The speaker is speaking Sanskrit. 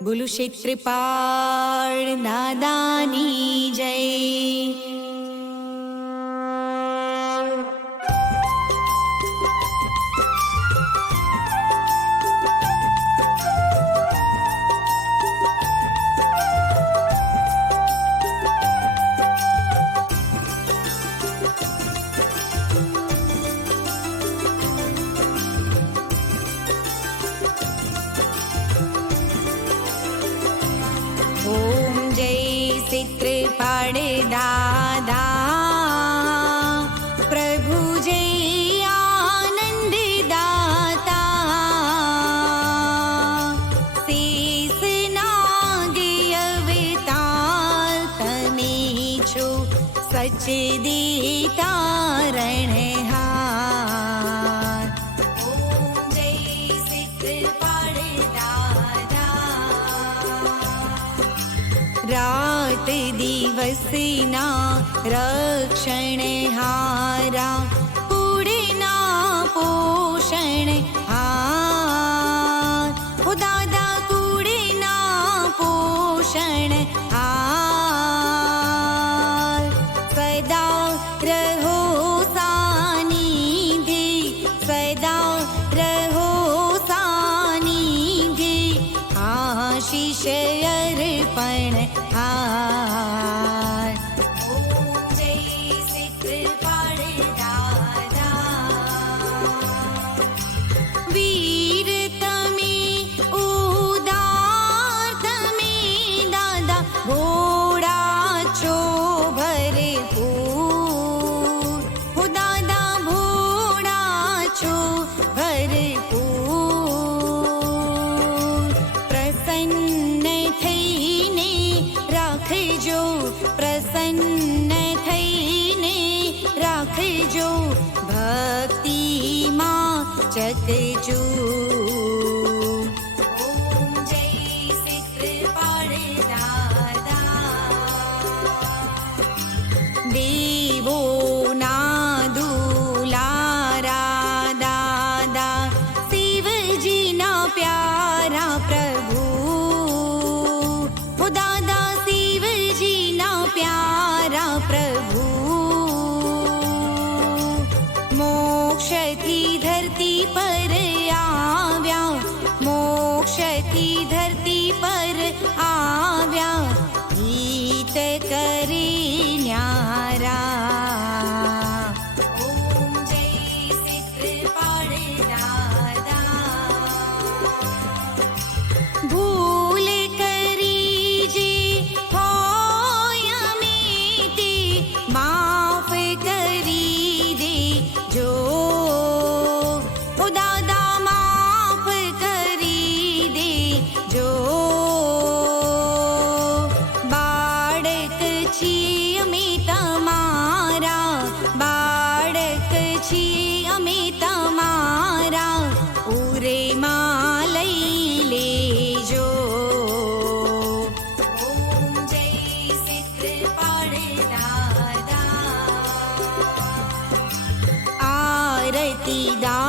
બોલું ક્ષેત્રપાળ દાદાની जय चित्रपाळ दादा। प्रभु जय आनन्द दाता। शेष नागे रात दिवसना रक्षण हारा कुडीना पोषण आ उदा कुडीना पोषण आ सदा रहो सी भी सदाो सानि भी आशिष्यर्पण શકજો દેવો ના દુલારા દાદા શિવજીના પ્યારા પ્ર पर आव्या मोक्ष की धरती पर आव्या गीत करी न्यारा। பக்திதான்